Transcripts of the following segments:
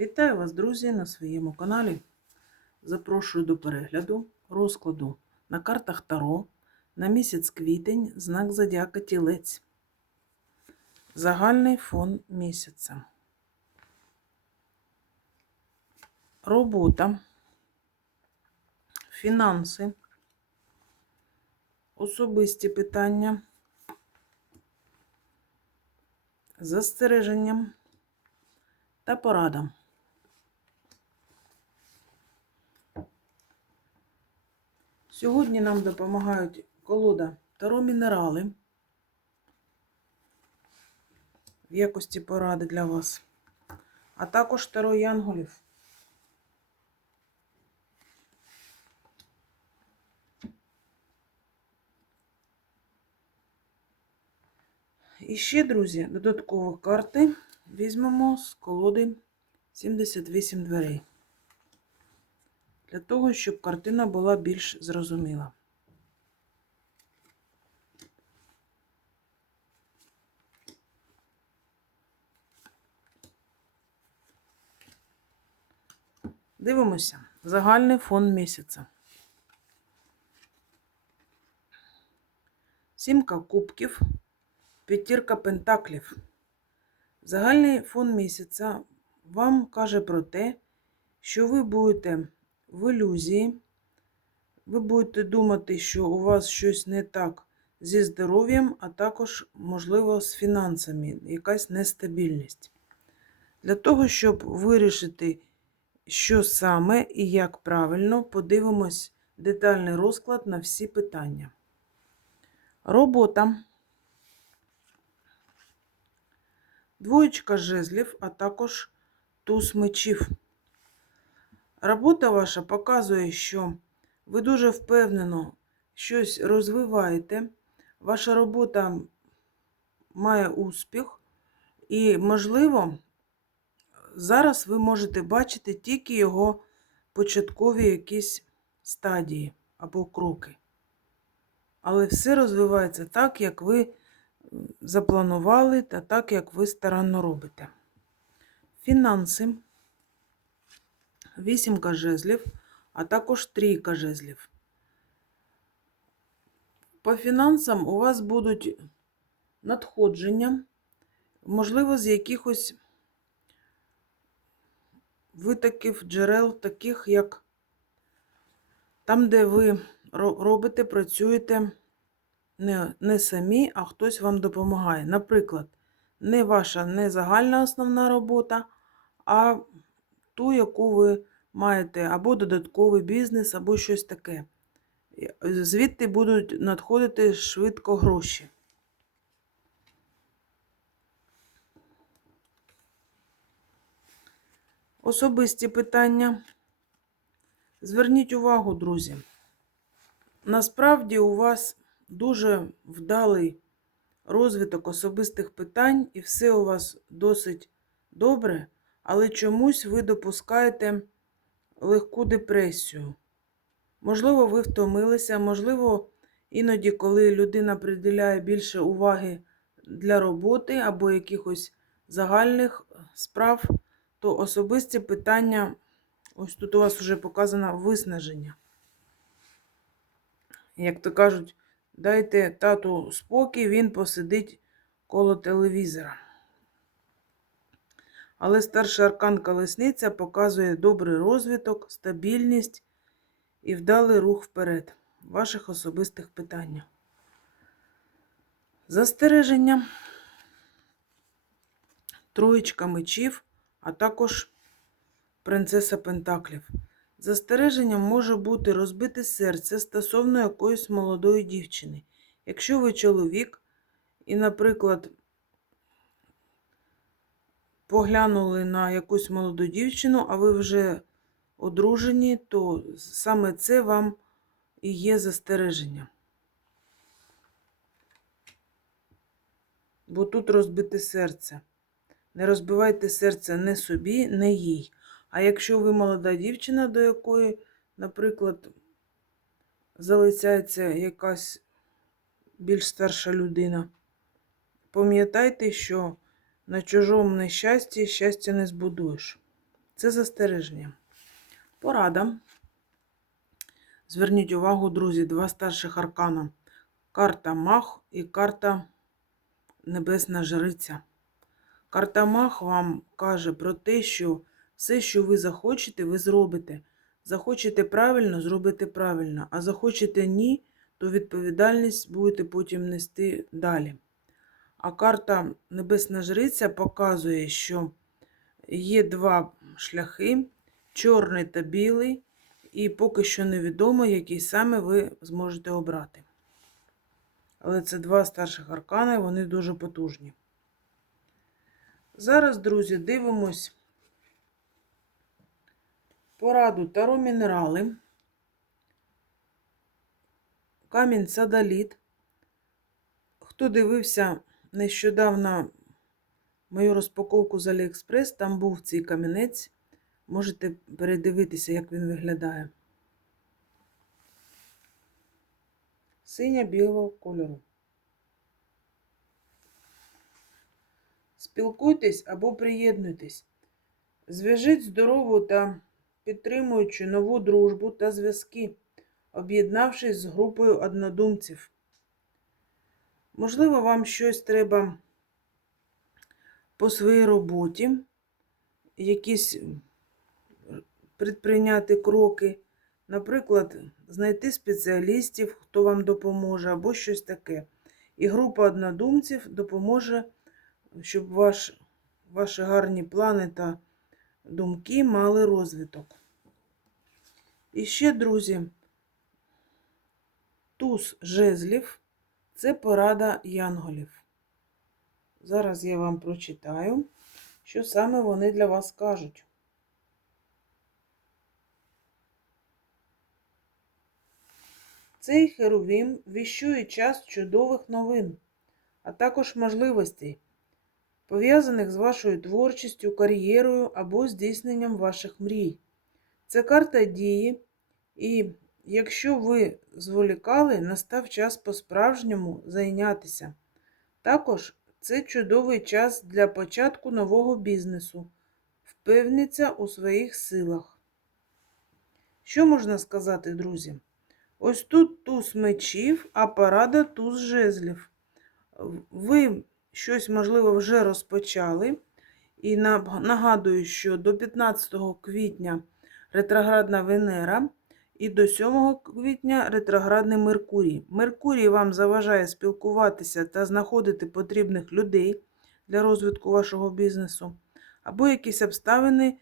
Вітаю вас, друзі, на своєму каналі. Запрошую до перегляду розкладу на картах Таро на місяць квітень, знак Зодіака Тілець. Загальний фон місяця. Робота, фінанси, особисті питання, застереження та порада. Сьогодні нам допомагають колода Таро Мінерали в якості поради для вас, а також Таро Янголів. І ще, друзі, додаткові карти візьмемо з колоди 78 дверей. Для того, щоб картина була більш зрозуміла. Дивимося. Загальний фон місяця. Сімка кубків, п'ятірка пентаклів. Загальний фон місяця вам каже про те, що ви будете в ілюзії, ви будете думати, що у вас щось не так зі здоров'ям, а також, можливо, з фінансами, якась нестабільність. Для того, щоб вирішити, що саме і як правильно, подивимось детальний розклад на всі питання. Робота. Двоєчка жезлів, а також туз мечів. Робота ваша показує, що ви дуже впевнено щось розвиваєте. Ваша робота має успіх, і, можливо, зараз ви можете бачити тільки його початкові якісь стадії або кроки. Але все розвивається так, як ви запланували, та так, як ви старанно робите. Фінанси, вісімка жезлів, а також трійка жезлів. По фінансам у вас будуть надходження, можливо, з якихось витоків джерел, таких як там, де ви робите, працюєте не, не самі, а хтось вам допомагає. Наприклад, не ваша не загальна основна робота, а ту, яку ви маєте, або додатковий бізнес, або щось таке. Звідти будуть надходити швидко гроші. Особисті питання. Зверніть увагу, друзі. Насправді у вас дуже вдалий розвиток особистих питань, і все у вас досить добре, але чомусь ви допускаєте легку депресію. Можливо, ви втомилися, можливо, іноді, коли людина приділяє більше уваги для роботи або якихось загальних справ, то особисті питання, ось тут у вас вже показано виснаження. Як то кажуть, дайте тату спокій, він посидить коло телевізора. Але старший аркан колесниця показує добрий розвиток, стабільність і вдалий рух вперед в ваших особистих питаннях. Застереження, троєчка мечів, а також принцеса Пентаклів. Застереженням може бути розбите серце стосовно якоїсь молодої дівчини. Якщо ви чоловік і, наприклад, поглянули на якусь молоду дівчину, а ви вже одружені, то саме це вам і є застереження. Бо тут розбите серце. Не розбивайте серце не собі, не їй. А якщо ви молода дівчина, до якої, наприклад, залицяється якась більш старша людина, пам'ятайте, що на чужому нещасті щастя не збудуєш. Це застереження. Порада. Зверніть увагу, друзі, два старших аркана. Карта Мах і карта Небесна Жриця. Карта Мах вам каже про те, що все, що ви захочете, ви зробите. Захочете правильно, зробите правильно, а захочете ні, то відповідальність будете потім нести далі. А карта Небесна Жриця показує, що є два шляхи: чорний та білий, і поки що невідомо, який саме ви зможете обрати. Але це два старших аркани, вони дуже потужні. Зараз, друзі, дивимось пораду Таро мінерали. Камінь садаліт. Хто дивився нещодавно мою розпаковку з Аліекспрес, там був цей камінець. Можете передивитися, як він виглядає. Синя-білого кольору. Спілкуйтесь або приєднуйтесь. Зв'яжіть здорову та підтримуючи нову дружбу та зв'язки, об'єднавшись з групою однодумців. Можливо, вам щось треба по своїй роботі, якісь предприйняти кроки, наприклад, знайти спеціалістів, хто вам допоможе, або щось таке. І група однодумців допоможе, щоб ваш, ваші гарні плани та думки мали розвиток. І ще, друзі, туз жезлів це порада янголів. Зараз я вам прочитаю, що саме вони для вас кажуть. Цей херовім віщує час чудових новин, а також можливостей, пов'язаних з вашою творчістю, кар'єрою або здійсненням ваших мрій. Це карта дії, і якщо ви зволікали, настав час по-справжньому зайнятися. Також це чудовий час для початку нового бізнесу. Впевніться у своїх силах. Що можна сказати, друзі? Ось тут туз мечів, а парада туз жезлів. Ви щось, можливо, вже розпочали. І нагадую, що до 15 квітня ретроградна Венера і до 7 квітня ретроградний Меркурій. Меркурій вам заважає спілкуватися та знаходити потрібних людей для розвитку вашого бізнесу, або якісь обставини,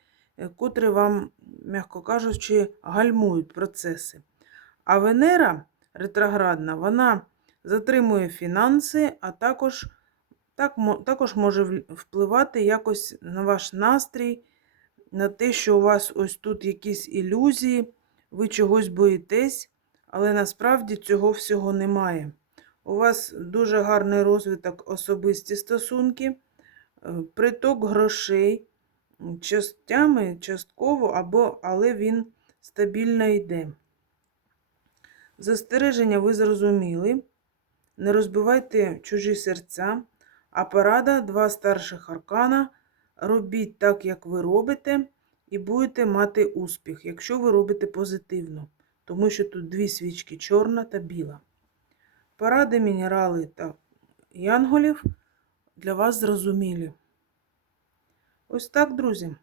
котрі вам, м'яко кажучи, гальмують процеси. А Венера ретроградна, вона затримує фінанси, а також так, також може впливати якось на ваш настрій, на те, що у вас ось тут якісь ілюзії, ви чогось боїтесь, але насправді цього всього немає. У вас дуже гарний розвиток особисті стосунки, е, приток грошей, частями, частково, або, але він стабільно йде. Застереження ви зрозуміли. Не розбивайте чужі серця, а порада два старших аркана. Робіть так, як ви робите, і будете мати успіх, якщо ви робите позитивно, тому що тут дві свічки чорна та біла. Поради, мінерали та янголів для вас зрозумілі. Ось так, друзі.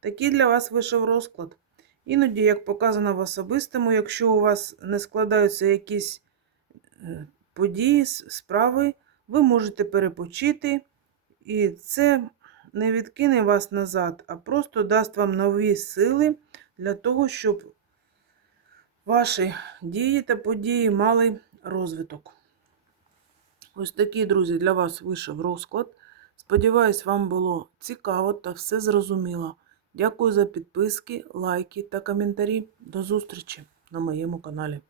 Такий для вас вийшов розклад. Іноді, як показано в особистому, якщо у вас не складаються якісь е, події, справи, ви можете перепочити, і це не відкине вас назад, а просто дасть вам нові сили для того, щоб ваші дії та події мали розвиток. Ось такий, друзі, для вас вийшов розклад. Сподіваюсь, вам було цікаво та все зрозуміло. Дякую за підписки, лайки та коментарі. До зустрічі на моєму каналі.